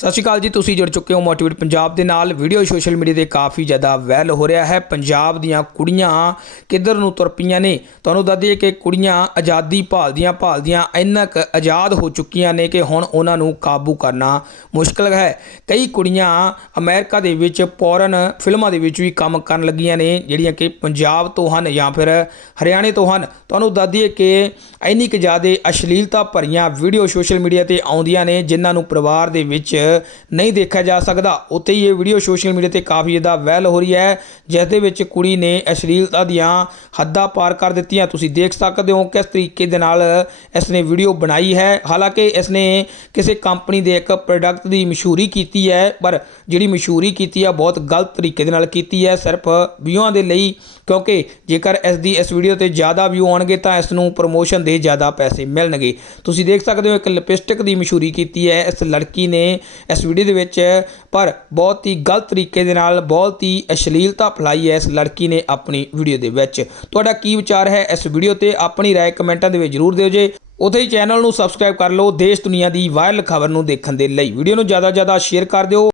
ਸਤਿ ਸ਼੍ਰੀ ਅਕਾਲ ਜੀ, ਤੁਸੀਂ ਜੁੜ ਚੁੱਕੇ ਹੋ ਮੋਟੀਵੇਟ ਪੰਜਾਬ ਦੇ ਨਾਲ। ਵੀਡੀਓ ਸੋਸ਼ਲ ਮੀਡੀਆ ਤੇ ਕਾਫੀ ਜ਼ਿਆਦਾ ਵਾਇਰਲ ਹੋ ਰਿਹਾ ਹੈ। ਪੰਜਾਬ ਦੀਆਂ ਕੁੜੀਆਂ ਕਿੱਧਰ ਨੂੰ ਤੁਰ ਪਈਆਂ ਨੇ? ਤੁਹਾਨੂੰ ਦੱਸ ਦਈਏ ਕਿ ਕੁੜੀਆਂ ਆਜ਼ਾਦੀ ਭਾਲਦੀਆਂ ਭਾਲਦੀਆਂ ਇੰਨਾ ਕੁ ਆਜ਼ਾਦ ਹੋ ਚੁੱਕੀਆਂ ਨੇ ਕਿ ਹੁਣ ਉਹਨਾਂ ਨੂੰ ਕਾਬੂ ਕਰਨਾ ਮੁਸ਼ਕਲ ਹੈ। ਕਈ ਕੁੜੀਆਂ ਅਮਰੀਕਾ ਦੇ ਵਿੱਚ ਪੌਰਨ ਫਿਲਮਾਂ ਦੇ ਵਿੱਚ ਵੀ ਕੰਮ ਕਰਨ ਲੱਗੀਆਂ ਨੇ, ਜਿਹੜੀਆਂ ਕਿ ਪੰਜਾਬ ਤੋਂ ਹਨ ਜਾਂ ਫਿਰ ਹਰਿਆਣੇ ਤੋਂ ਹਨ। ਤੁਹਾਨੂੰ ਦੱਸ ਦਈਏ ਕਿ ਇੰਨੀ ਕੁ ਜ਼ਿਆਦਾ ਅਸ਼ਲੀਲਤਾ ਭਰੀਆਂ ਵੀਡੀਓ ਸੋਸ਼ਲ ਮੀਡੀਆ ਤੇ ਆਉਂਦੀਆਂ ਨੇ, ਜਿਨ੍ਹਾਂ ਨੂੰ ਪਰਿਵਾਰ ਦੇ ਵਿੱਚ ਨਹੀਂ ਦੇਖਿਆ ਜਾ ਸਕਦਾ। ਉੱਥੇ ਹੀ ਇਹ ਵੀਡੀਓ ਸੋਸ਼ਲ ਮੀਡੀਆ ਤੇ ਕਾਫੀ ਜ਼ਿਆਦਾ ਵਾਇਰਲ ਹੋ ਰਹੀ ਹੈ ਜਿਸ ਦੇ ਵਿੱਚ ਕੁੜੀ ਨੇ ਅਸ਼ਲੀਲਤਾ ਦੀਆਂ ਹੱਦਾਂ ਪਾਰ ਕਰ ਦਿੱਤੀਆਂ। ਤੁਸੀਂ ਦੇਖ ਸਕਦੇ ਹੋ ਕਿਸ ਤਰੀਕੇ ਦੇ ਨਾਲ ਇਸ ਨੇ ਵੀਡੀਓ ਬਣਾਈ ਹੈ। ਹਾਲਾਂਕਿ ਇਸ ਨੇ ਕਿਸੇ ਕੰਪਨੀ ਦੇ ਇੱਕ ਪ੍ਰੋਡਕਟ ਦੀ ਮਸ਼ਹੂਰੀ ਕੀਤੀ ਹੈ, ਪਰ ਜਿਹੜੀ ਮਸ਼ਹੂਰੀ ਕੀਤੀ ਹੈ ਬਹੁਤ ਗਲਤ ਤਰੀਕੇ ਦੇ ਨਾਲ ਕੀਤੀ ਹੈ। ਸਿਰਫ ਵਿਊਆਂ ਦੇ ਲਈ ਕਿਉਂਕਿ ਜੇਕਰ ਇਸ ਦੀ ਇਸ ਵੀਡੀਓ ਤੇ ਜ਼ਿਆਦਾ ਵਿਊ ਆਉਣਗੇ ਤਾਂ ਇਸ ਨੂੰ ਪ੍ਰੋਮੋਸ਼ਨ ਦੇ ਜ਼ਿਆਦਾ ਪੈਸੇ ਮਿਲਣਗੇ। ਤੁਸੀਂ ਦੇਖ ਸਕਦੇ ਹੋ ਇੱਕ ਲਿਪਸਟਿਕ ਦੀ ਮਸ਼ਹੂਰੀ ਕੀਤੀ ਹੈ ਇਸ ਲੜਕੀ ਨੇ ਇਸ ਵੀਡੀਓ ਦੇ ਵਿੱਚ, ਪਰ ਬਹੁਤ ਹੀ ਗਲਤ ਤਰੀਕੇ ਦੇ ਨਾਲ ਬਹੁਤ ਹੀ ਅਸ਼ਲੀਲਤਾ ਫੈਲਾਈ ਹੈ ਇਸ ਲੜਕੀ ਨੇ ਆਪਣੀ ਵੀਡੀਓ ਦੇ ਵਿੱਚ। ਤੁਹਾਡਾ ਕੀ ਵਿਚਾਰ ਹੈ ਇਸ ਵੀਡੀਓ ਤੇ? ਆਪਣੀ ਰਾਏ ਕਮੈਂਟਾਂ ਦੇ ਵਿੱਚ ਜ਼ਰੂਰ ਦਿਓ ਜੇ। ਉਥੇ ਹੀ ਚੈਨਲ ਨੂੰ ਸਬਸਕ੍ਰਾਈਬ ਕਰ ਲਓ। ਦੇਸ਼ ਦੁਨੀਆ ਦੀ ਵਾਇਰਲ ਖਬਰ ਨੂੰ ਦੇਖਣ ਦੇ ਲਈ। ਵੀਡੀਓ ਨੂੰ ਜ਼ਿਆਦਾ ਜ਼ਿਆਦਾ ਸ਼ੇਅਰ ਕਰ ਦਿਓ।